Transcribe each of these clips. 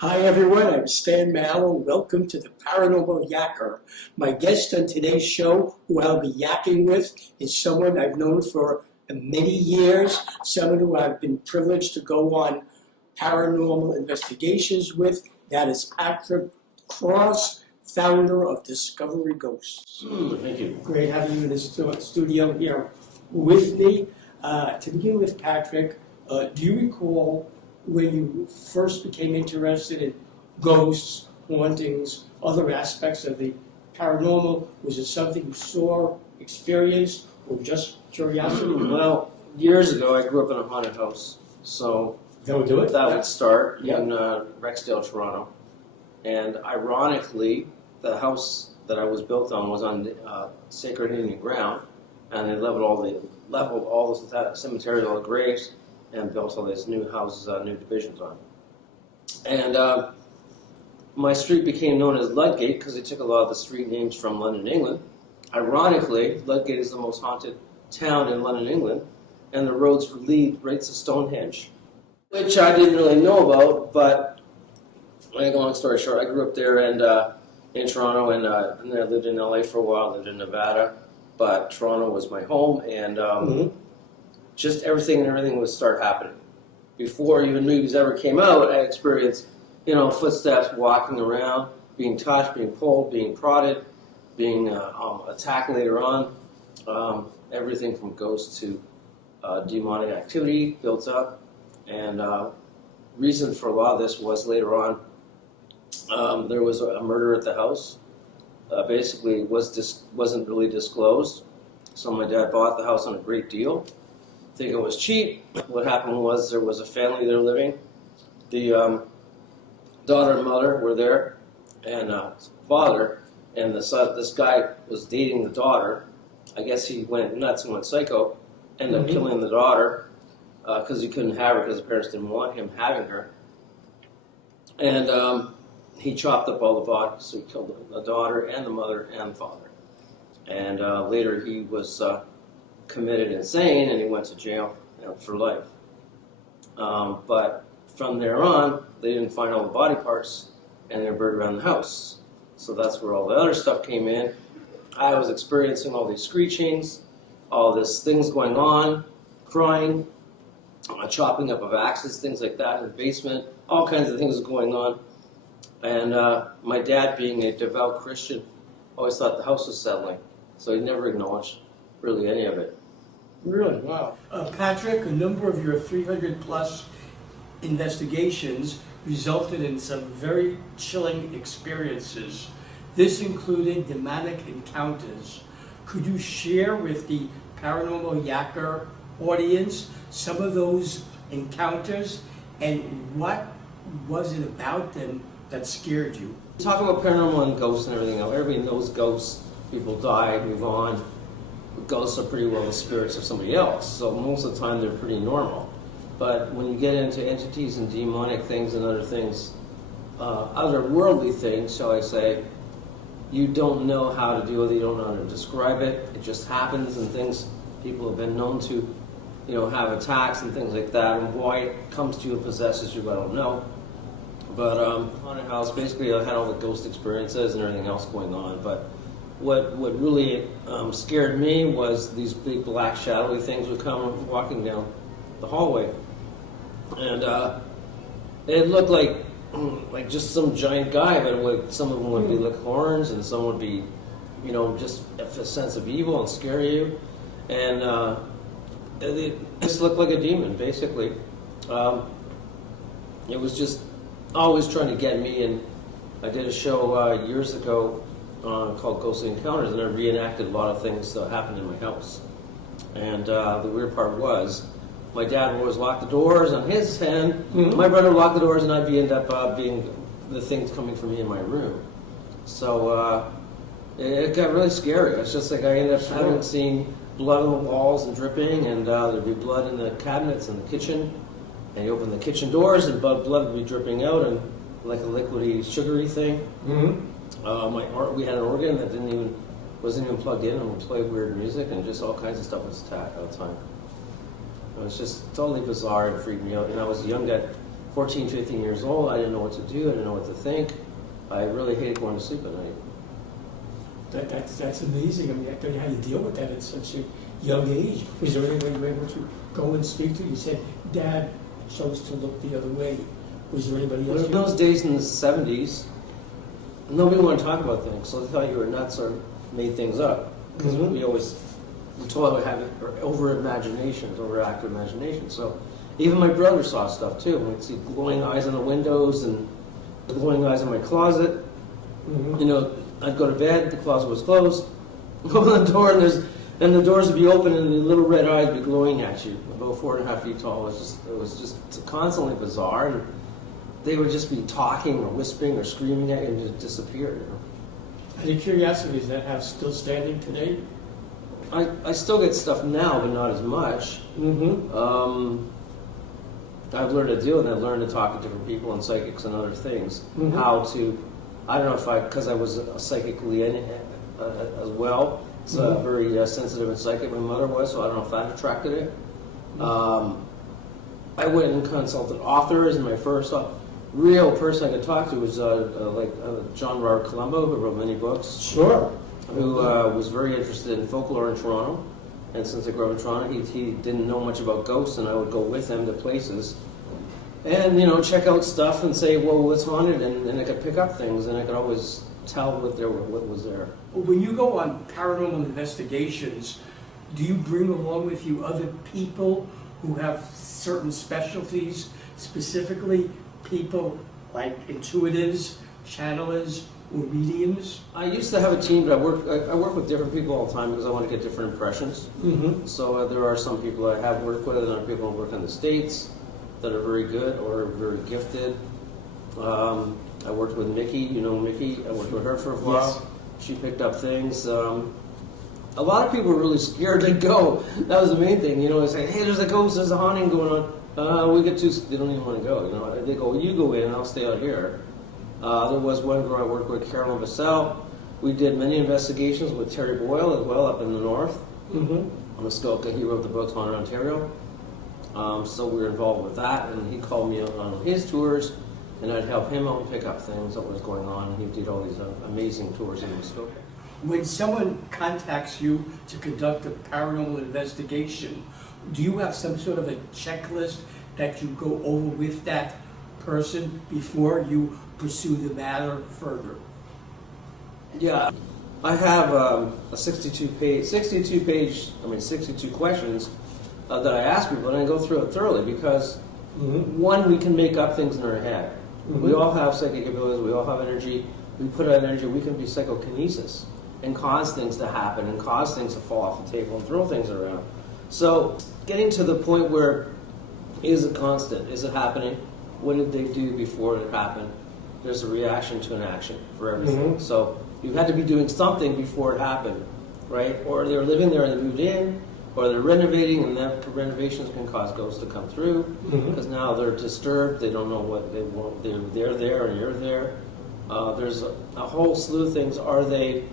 Hi everyone, I'm Stan Mallow. Welcome to the Paranormal Yacker. My guest on today's show, who I'll be yakking with, is someone I've known for many years, someone who I've been privileged to go on paranormal investigations with. That is Patrick Cross, founder of Discovery Ghosts. Thank you. Great having you in the studio here with me. To begin with, Patrick, do you recall when you first became interested in ghosts, hauntings, other aspects of the paranormal? Was it something you saw, experienced, or just curiosity? Well, years ago I grew up in a haunted house, so That would do it? that would start Yeah. in Rexdale, Toronto. And ironically, the house that I was built on was on sacred Indian ground, and they leveled all the cemeteries, all the graves, and built all these new houses, new divisions on. And my street became known as Ludgate because they took a lot of the street names from London, England. Ironically, Ludgate is the most haunted town in London, England, and the roads lead right to Stonehenge, which I didn't really know about. But to make a long story short, I grew up there and in Toronto, and then I lived in LA for a while, lived in Nevada, but Toronto was my home, and just everything would start happening. Before even movies ever came out, I experienced, footsteps walking around, being touched, being pulled, being prodded, being attacked later on. Everything from ghosts to demonic activity built up. And reason for a lot of this was later on, there was a murder at the house. Basically, wasn't really disclosed. So my dad bought the house on a great deal. Think it was cheap. What happened was there was a family there living. The daughter and mother were there, and father, and this guy was dating the daughter. I guess he went nuts and went psycho, ended up killing the daughter because he couldn't have her because the parents didn't want him having her. And he chopped up all the bodies, so he killed the daughter and the mother and the father. And later he was committed insane, and he went to jail for life. But from there on, they didn't find all the body parts, and they're buried around the house. So that's where all the other stuff came in. I was experiencing all these screechings, all these things going on, crying, chopping up of axes, things like that in the basement, all kinds of things going on. And my dad, being a devout Christian, always thought the house was settling, so he never acknowledged really any of it. Really? Wow. Patrick, a number of your 300 plus investigations resulted in some very chilling experiences. This included demonic encounters. Could you share with the Paranormal Yacker audience some of those encounters, and what was it about them that scared you? Talking about paranormal and ghosts and everything else, everybody knows ghosts. People die, move on. Ghosts are pretty well the spirits of somebody else, so most of the time they're pretty normal. But when you get into entities and demonic things and other things, otherworldly things, shall I say, you don't know how to deal with it, you don't know how to describe it. It just happens, and things, people have been known to, have attacks and things like that, and why it comes to you and possesses you, I don't know. But haunted house, basically I had all the ghost experiences and everything else going on, but what really scared me was these big black shadowy things would come walking down the hallway, and it looked like just some giant guy, but some of them would be like horns, and some would be, just a sense of evil and scare you, and it just looked like a demon, basically. It was just always trying to get me, and I did a show years ago called Ghostly Encounters, and I reenacted a lot of things that happened in my house. And the weird part was, my dad would always lock the doors on his end. My brother would lock the doors, and I'd end up being the things coming from me in my room. So it got really scary. It's just like I ended up having seen blood on the walls and dripping, and there'd be blood in the cabinets in the kitchen. And you open the kitchen doors, and blood would be dripping out, and like a liquidy, sugary thing. We had an organ that wasn't even plugged in, and would play weird music, and just all kinds of stuff was attacked all the time. It was just totally bizarre and freaked me out. And I was young at 14, 15 years old. I didn't know what to do. I didn't know what to think. I really hated going to sleep at night. That's amazing. I mean, I don't know how you deal with that at such a young age. Was there anyone you were able to go and speak to? You said Dad chose to look the other way. Was there anybody else? In those days in the 70s, nobody wanted to talk about things, so they thought you were nuts or made things up. Because we told we have over-imaginations, overactive imagination. So even my brother saw stuff too. We'd see glowing eyes on the windows and glowing eyes in my closet. You know, I'd go to bed, the closet was closed, open the door, and the doors would be open, and the little red eyes would be glowing at you, about 4.5 feet tall. It was just constantly bizarre, and they would just be talking or whispering or screaming at you and just disappear. You know? Out of curiosity, is that house still standing today? I still get stuff now, but not as much. I've learned to deal with it. I've learned to talk to different people and psychics and other things. How to, I don't know because I was psychically as well. It's very sensitive and psychic. My mother was, so I don't know if that attracted it. I went and consulted authors, and my first real person I could talk to was John Robert Colombo, who wrote many books. Sure. Who was very interested in folklore in Toronto. And since I grew up in Toronto, he didn't know much about ghosts, and I would go with him to places and, you know, check out stuff and say, well, what's haunted? And I could pick up things, and I could always tell what was there. When you go on paranormal investigations, do you bring along with you other people who have certain specialties, specifically people like intuitives, channelers, or mediums? I used to have a team, but I work with different people all the time because I want to get different impressions. So there are some people I have worked with, and other people I work in the States that are very good or very gifted. I worked with Mickey, you know Mickey, I worked with her for a while. Yes. She picked up things. A lot of people were really scared to go. That was the main thing, you know, they say, hey, there's a ghost, there's a haunting going on. We get they don't even want to go, you know. They go, well, you go in and I'll stay out here. There was one girl I worked with, Carolyn Vassell. We did many investigations with Terry Boyle as well up in the north. Muskoka, he wrote the books Haunted Ontario. So we were involved with that, and he called me out on his tours, and I'd help him out and pick up things that was going on. And he did all these amazing tours in Muskoka. When someone contacts you to conduct a paranormal investigation, do you have some sort of a checklist that you go over with that person before you pursue the matter further? Yeah, I have a 62 questions that I ask people, and I go through it thoroughly because one, we can make up things in our head. We all have psychic abilities, we all have energy. We put out energy, we can be psychokinesis and cause things to happen and cause things to fall off the table and throw things around. So getting to the point where, is it constant? Is it happening? What did they do before it happened? There's a reaction to an action for everything. So you had to be doing something before it happened, right? Or they were living there and they moved in, or they're renovating, and that renovations can cause ghosts to come through because now they're disturbed. They don't know what they want. They're there and you're there. There's a whole slew of things. Are they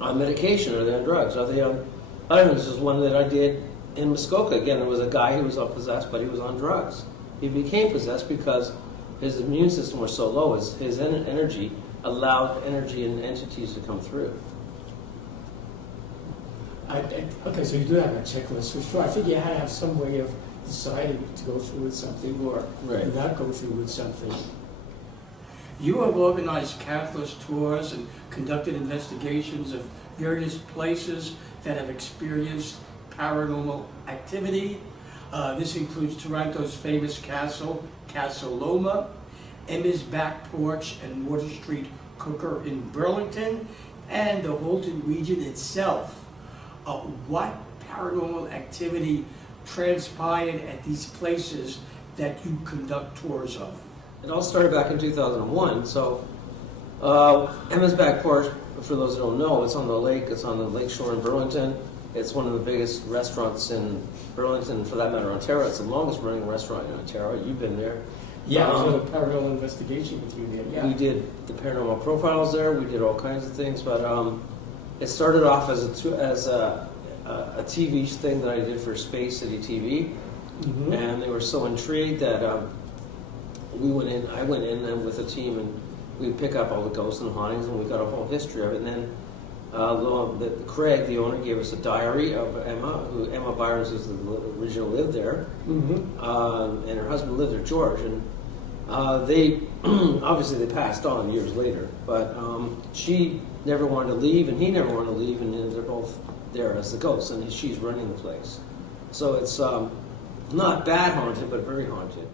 on medication? Are they on drugs? Are they on? I don't know. This is one that I did in Muskoka. Again, there was a guy who was possessed, but he was on drugs. He became possessed because his immune system was so low. His energy allowed energy and entities to come through. Okay, so you do have a checklist for sure. I think you had to have some way of deciding to go through with something or not go through with something. You have organized countless tours and conducted investigations of various places that have experienced paranormal activity. This includes Toronto's famous castle, Castle Loma, Emma's Back Porch and Water Street Cooker in Burlington, and the Holton region itself. What paranormal activity transpired at these places that you conduct tours of? It all started back in 2001. So Emma's Back Porch, for those who don't know, it's on the lake. It's on the lake shore in Burlington. It's one of the biggest restaurants in Burlington, for that matter, Ontario. It's the longest running restaurant in Ontario. You've been there. Yeah, I was on a paranormal investigation with you there. Yeah. We did the paranormal profiles there. We did all kinds of things, but it started off as a TV thing that I did for Space City TV, and they were so intrigued that I went in and with a team, and we pick up all the ghosts and hauntings, and we got a whole history of it. And then Craig, the owner, gave us a diary of Emma Byers is the original lived there, and her husband lived there, George, and they obviously they passed on years later, but she never wanted to leave, and he never wanted to leave, and they're both there as the ghosts, and she's running the place. So it's not bad haunted, but very haunted.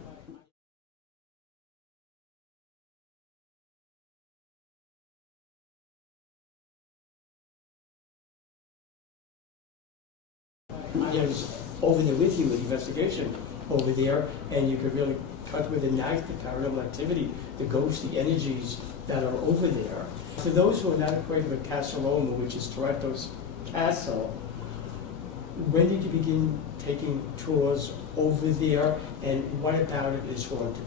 I was over there with you with the investigation over there, and you could really cut with a knife the paranormal activity, the ghosts, the energies that are over there. For those who are not acquainted with Castle Loma, which is Toronto's castle, when did you begin taking tours over there, and what about it is haunted?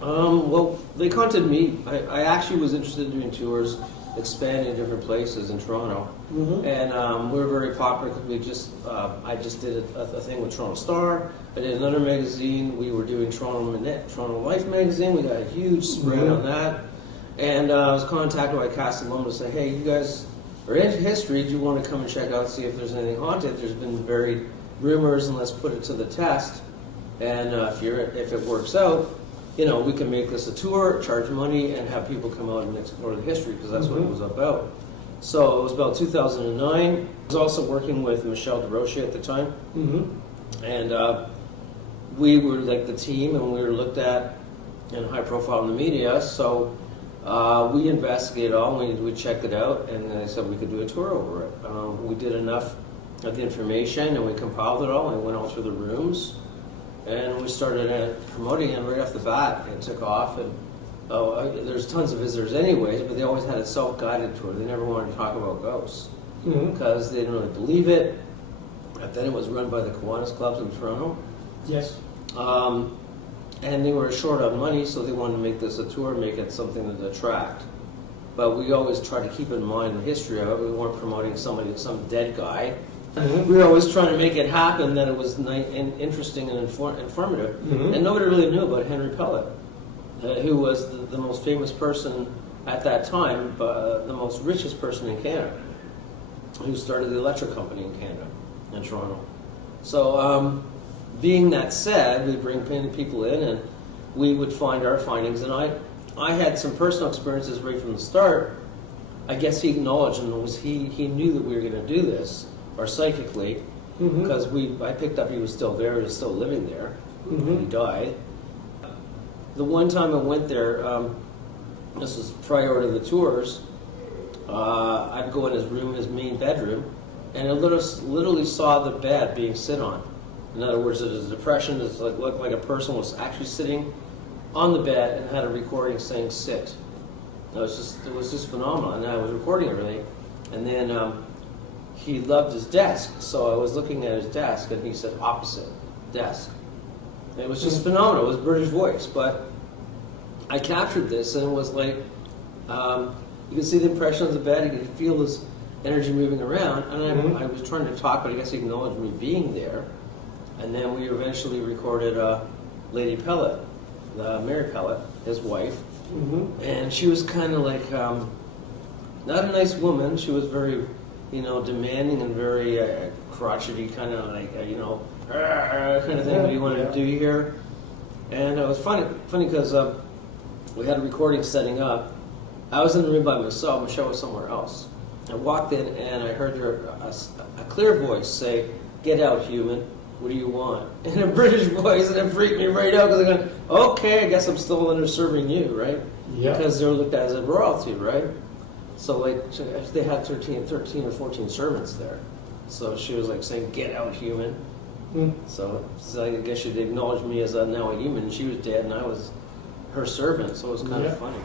Well, they contacted me. I actually was interested in doing tours, expanding different places in Toronto, and we were very popular because I just did a thing with Toronto Star. I did another magazine. We were doing Toronto Life magazine. We got a huge spread on that, and I was contacted by Castle Loma to say, "Hey, you guys are into history. Do you want to come and check out, see if there's anything haunted? There's been varied rumors, and let's put it to the test. And if it works out, you know, we can make this a tour, charge money, and have people come out and explore the history, because that's what it was about." So it was about 2009. I was also working with Michelle DeRoche at the time, and we were like the team, and we were looked at in high profile in the media. So we investigated all, and we checked it out, and they said we could do a tour over it. We did enough of the information, and we compiled it all, and went all through the rooms. And we started promoting it right off the bat. It took off, and there's tons of visitors anyways, but they always had a self-guided tour. They never wanted to talk about ghosts because they didn't really believe it. But then it was run by the Kiwanis clubs in Toronto. Yes. And they were short on money, so they wanted to make this a tour, make it something to attract. But we always tried to keep in mind the history of it. We weren't promoting some dead guy. We were always trying to make it happen that it was interesting and informative. And nobody really knew about Henry Pellet, who was the most famous person at that time, the most richest person in Canada, who started the electric company in Canada, in Toronto. So being that said, we bring people in, and we would find our findings. And I had some personal experiences right from the start. I guess he acknowledged, and he knew that we were going to do this, or psychically, because I picked up he was still there, he was still living there, and he died. The one time I went there, this was prior to the tours, I'd go in his room, his main bedroom, and I literally saw the bed being sit on. In other words, it was a depression. It looked like a person was actually sitting on the bed and had a recording saying "sit." It was just phenomenal, and I was recording everything. And then he loved his desk, so I was looking at his desk, and he said "opposite desk." And it was just phenomenal. It was a British voice, but I captured this, and it was like you could see the impression of the bed. You could feel this energy moving around, and I was trying to talk, but I guess he acknowledged me being there. And then we eventually recorded Lady Pellet, Mary Pellet, his wife, and she was kind of like not a nice woman. She was very, demanding and very crotchety, kind of like kind of thing. What do you want to do here? And it was funny because we had a recording setting up. I was in the room by myself. Michelle was somewhere else. I walked in and I heard a clear voice say, "Get out, human. What do you want?" In a British voice, and it freaked me right out because I'm going, okay, I guess I'm still under serving you, right? Yeah. Because they're looked at as a royalty, right? So they had 13 or 14 servants there. So she was like saying, "Get out, human." So I guess she'd acknowledge me as now a human. She was dead and I was her servant, so it was kind of funny.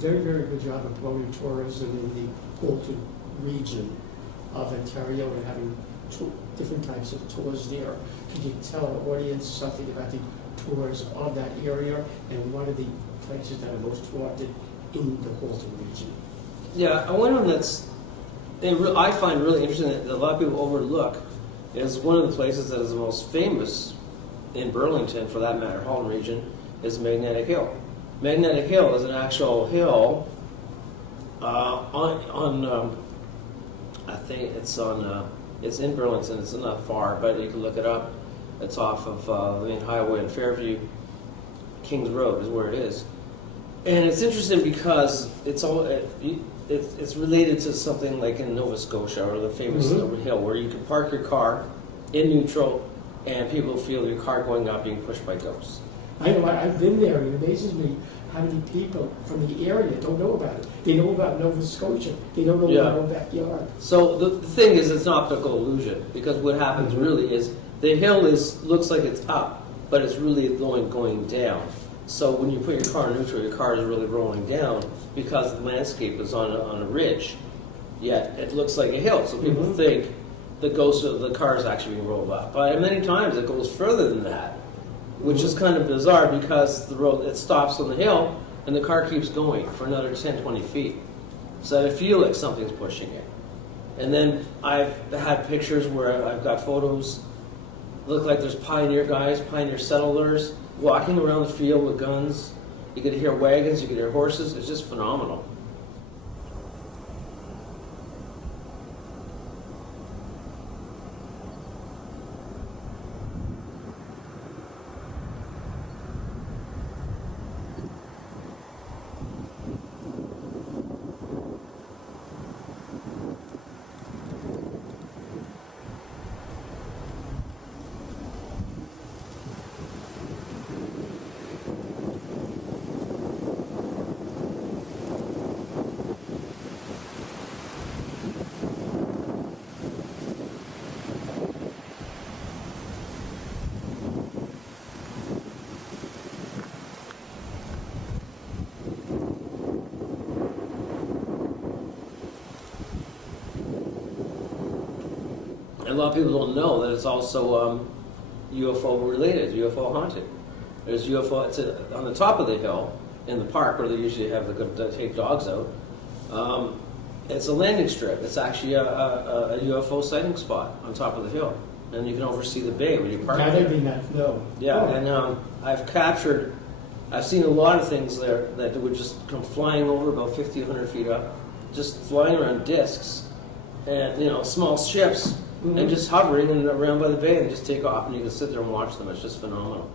Very, very good job of promoting tourism in the Bolton region. of Ontario and having different types of tours there. Could you tell our audience something about the tours of that area and what are the places that are most haunted in the Halton region? Yeah, one of them I find really interesting that a lot of people overlook is one of the places that is the most famous in Burlington, for that matter, Halton region, is Magnetic Hill. Magnetic Hill is an actual hill I think it's in Burlington. It's not far, but you can look it up. It's off of the main highway in Fairview. Kings Road is where it is, and it's interesting because it's related to something like in Nova Scotia or the famous hill where you can park your car in neutral and people feel your car going up being pushed by ghosts. I know, I've been there, and it amazes me how many people from the area don't know about it. They know about Nova Scotia. They don't know about our backyard. So the thing is, it's an optical illusion, because what happens really is the hill looks like it's up, but it's really going down. So when you put your car in neutral, your car is really rolling down because the landscape is on a ridge, yet it looks like a hill. So people think the ghost of the car is actually being rolled up. But many times it goes further than that, which is kind of bizarre because the road, it stops on the hill and the car keeps going for another 10, 20 feet. So I feel like something's pushing it. And then I've had pictures where I've got photos, look like there's pioneer guys, pioneer settlers, walking around the field with guns. You could hear wagons, you could hear horses. It's just phenomenal. And a lot of people don't know that it's also UFO related, UFO haunted. There's UFO, it's on the top of the hill in the park where they usually have the take dogs out. It's a landing strip. It's actually a UFO sighting spot on top of the hill. And you can oversee the bay when you park there. That would be nice, no. Yeah, and I've seen a lot of things there that would just come flying over about 50, 100 feet up, just flying around discs and, small ships. And just hovering and around by the bay and just take off, and you can sit there and watch them. It's just phenomenal.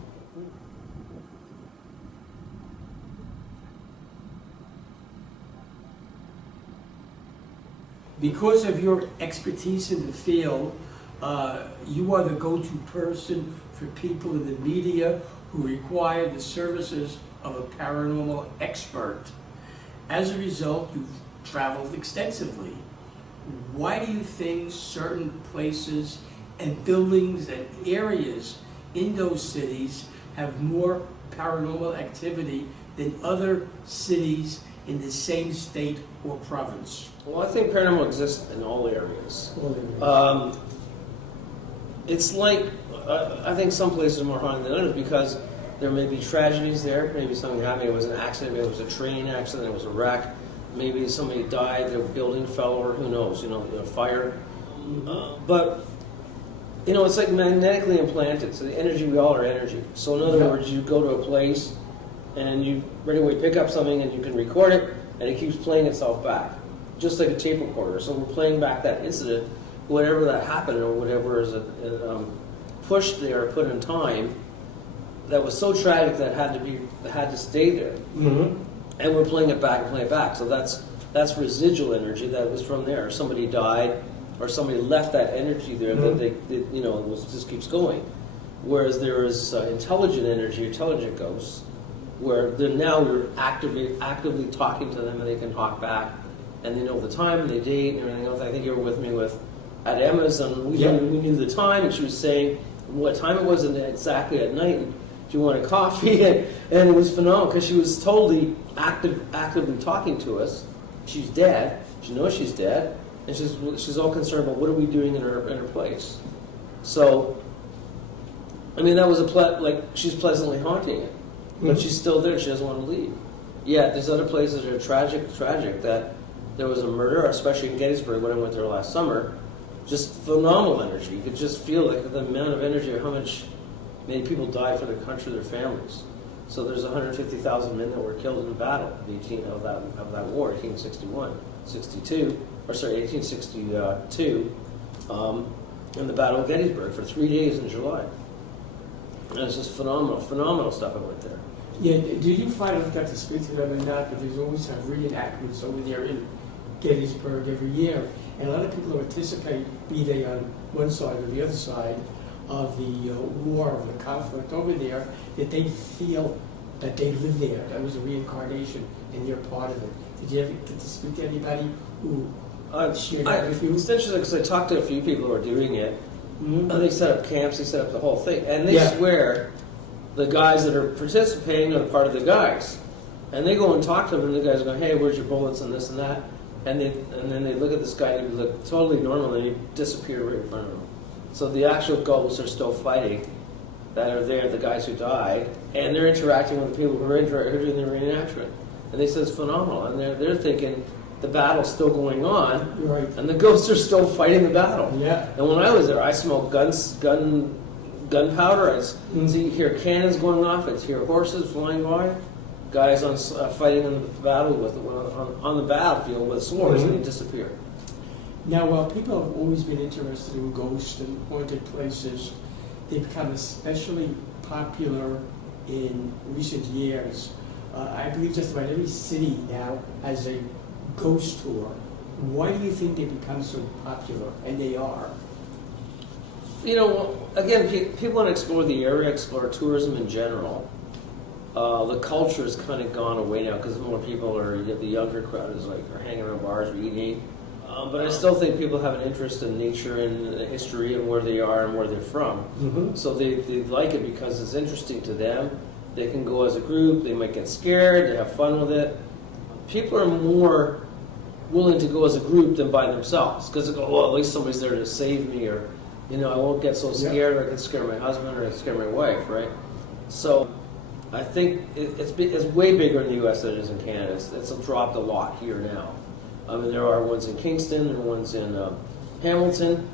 Because of your expertise in the field, you are the go-to person for people in the media who require the services of a paranormal expert. As a result, you've traveled extensively. Why do you think certain places and buildings and areas in those cities have more paranormal activity than other cities in the same state or province? Well, I think paranormal exists in all areas. It's like, I think some places are more haunted than others because there may be tragedies there. Maybe something happened. It was an accident. Maybe it was a train accident. It was a wreck. Maybe somebody died, their building fell over, who knows, fire. But, it's like magnetically implanted, so the energy, we all are energy. So in other words, you go to a place and you right away pick up something and you can record it and it keeps playing itself back, just like a tape recorder. So we're playing back that incident, whatever that happened or whatever is pushed there, put in time, that was so tragic that had to stay there. And we're playing it back and playing it back. So that's residual energy that was from there. Somebody died, or somebody left that energy there that it just keeps going. Whereas there is intelligent energy, intelligent ghosts, where now you're actively talking to them and they can talk back, and they know the time and the date and everything else. I think you were with me at Emma's, and we knew the time, and she was saying what time it was and exactly at night. She wanted coffee, and it was phenomenal because she was totally actively talking to us. She's dead. She knows she's dead, and she's all concerned about what are we doing in her place. So, I mean, that was she's pleasantly haunting it, but she's still there. She doesn't want to leave. Yeah, there's other places that are tragic that there was a murder, especially in Gettysburg when I went there last summer. Just phenomenal energy. You could just feel like the amount of energy of many people died for their country, their families. So there's 150,000 men that were killed in the battle of that war, 1862, in the Battle of Gettysburg for 3 days in July. And it's just phenomenal stuff I went there. Yeah, did you find, I've got to speak to them or not, but there's always have reenactments over there in Gettysburg every year. And a lot of people who participate, be they on one side or the other side of the war, of the conflict over there, that they feel that they live there. That was a reincarnation and they're part of it. Did you ever get to speak to anybody who shared that with you? It's interesting because I talked to a few people who are doing it. Mm-hmm. And they set up camps, they set up the whole thing. And they swear the guys that are participating are part of the guys. And they go and talk to them, and the guys go, hey, where's your bullets and this and that? And then they look at this guy and he look totally normal, and he disappeared right in front of them. So the actual ghosts are still fighting that are there, the guys who died, and they're interacting with the people who are doing the reenactment. And they said it's phenomenal. And they're thinking the battle's still going on, Right. and the ghosts are still fighting the battle. Yeah. And when I was there, I smelled gunpowder. I hear cannons going off. I hear horses flying by. Guys fighting in the battle on the battlefield with swords, and they disappear. Now, while people have always been interested in ghosts and haunted places, they've become especially popular in recent years. I believe just about every city now has a ghost tour. Why do you think they become so popular? And they are. You know, again, people want to explore the area, explore tourism in general. The culture has kind of gone away now because more people the younger crowd are hanging around bars or eating. But I still think people have an interest in nature and history and where they are and where they're from. Mm-hmm. So they like it because it's interesting to them. They can go as a group, they might get scared, they have fun with it. People are more willing to go as a group than by themselves because they go, well, at least somebody's there to save me, or, I won't get so scared, or I can scare my husband, or I can scare my wife, right? So I think it's way bigger in the U.S. than it is in Canada. It's dropped a lot here now. I mean, there are ones in Kingston, there are ones in Hamilton.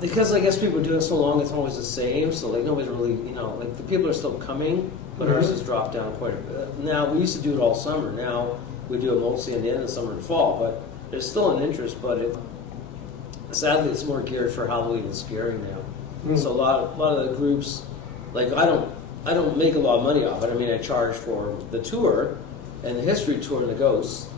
Because I guess people are doing it so long, it's always the same. So nobody's really, the people are still coming, but ours has dropped down quite a bit. Now, we used to do it all summer. Now we do it mostly in the end of summer and fall. But there's still an interest, but sadly it's more geared for Halloween and scaring now. So a lot of the groups, I don't make a lot of money off it. I mean, I charge for the tour and the history tour and the ghosts.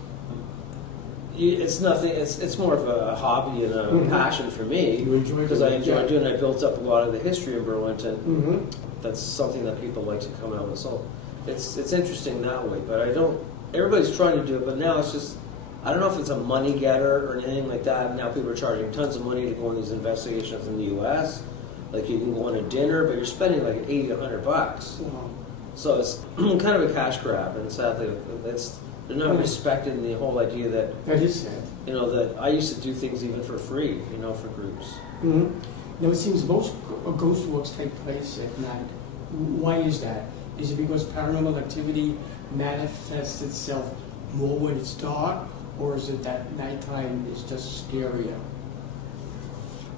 It's nothing. It's more of a hobby and a passion for me because I enjoy doing it. I built up a lot of the history in Burlington. That's something that people like to come out with. So it's interesting that way. But everybody's trying to do it, but now it's just, I don't know if it's a money getter or anything like that. Now people are charging tons of money to go on these investigations in the U.S. You can go on a dinner, but you're spending $80 to $100. Wow. So it's kind of a cash grab, and sadly, they're not respecting the whole idea that is sad. That I used to do things even for free, for groups. Mm-hmm. Now, it seems most ghost walks take place at night. Why is that? Is it because paranormal activity manifests itself more when it's dark, or is it that nighttime is just scarier?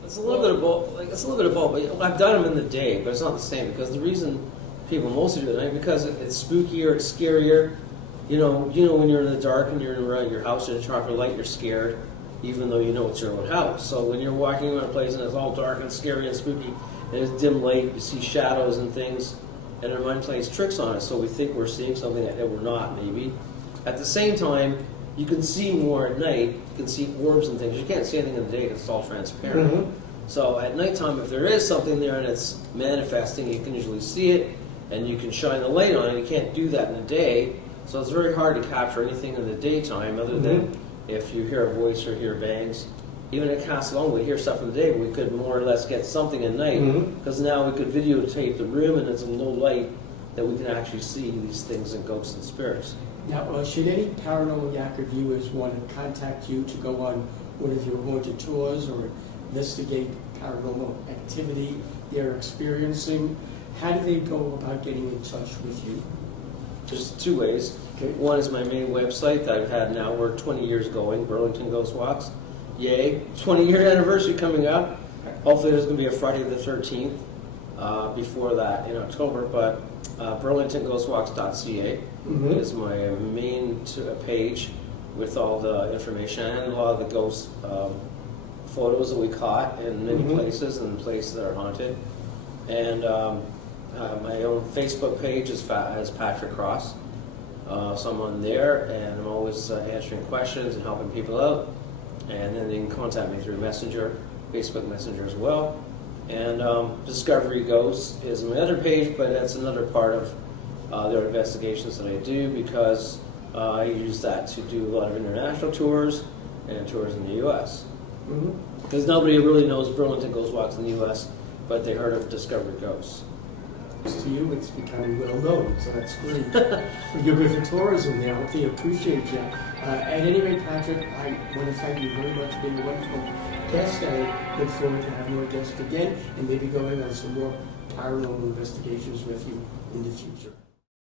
It's a little bit of both. It's a little bit of both. But I've done them in the day, but it's not the same because the reason people mostly do it at night because it's spookier, it's scarier. When you're in the dark and you're around your house and it's dark light, you're scared, even though it's your own house. So when you're walking around a place and it's all dark and scary and spooky, and it's dim light, you see shadows and things, and our mind plays tricks on us. So we think we're seeing something that we're not, maybe. At the same time, you can see more at night. You can see orbs and things. You can't see anything in the day because it's all transparent. Mm-hmm. So at nighttime, if there is something there and it's manifesting, you can usually see it, and you can shine the light on it. You can't do that in the day. So it's very hard to capture anything in the daytime other than if you hear a voice or hear bangs. Even at Castle Long, we hear stuff in the day, but we could more or less get something at night because now we could videotape the room and it's a low light that we can actually see these things and ghosts and spirits. Now, should any Paranormal Yakka viewers want to contact you to go on one of your haunted tours or investigate paranormal activity they're experiencing, how do they go about getting in touch with you? There's two ways. Okay. One is my main website that I've had now. We're 20 years going, Burlington Ghost Walks. Yay, 20-year anniversary coming up. Hopefully there's going to be a Friday the 13th before that in October, but burlingtonghostwalks.ca is my main page with all the information and a lot of the ghost photos that we caught in many places and places that are haunted. And my own Facebook page is as Patrick Cross. So I'm on there, and I'm always answering questions and helping people out. And then they can contact me through Messenger, Facebook Messenger as well. And Discovery Ghosts is my other page, but that's another part of their investigations that I do, because I use that to do a lot of international tours and tours in the U.S. Because nobody really knows Burlington Ghost Walks in the U.S., but they heard of Discovery Ghosts. To you, it's becoming well known, so that's great. You're good for tourism there. I hope they appreciate you. At any rate, Patrick, I want to thank you very much for being a wonderful guest. I look forward to having you a guest again and maybe going on some more paranormal investigations with you in the future.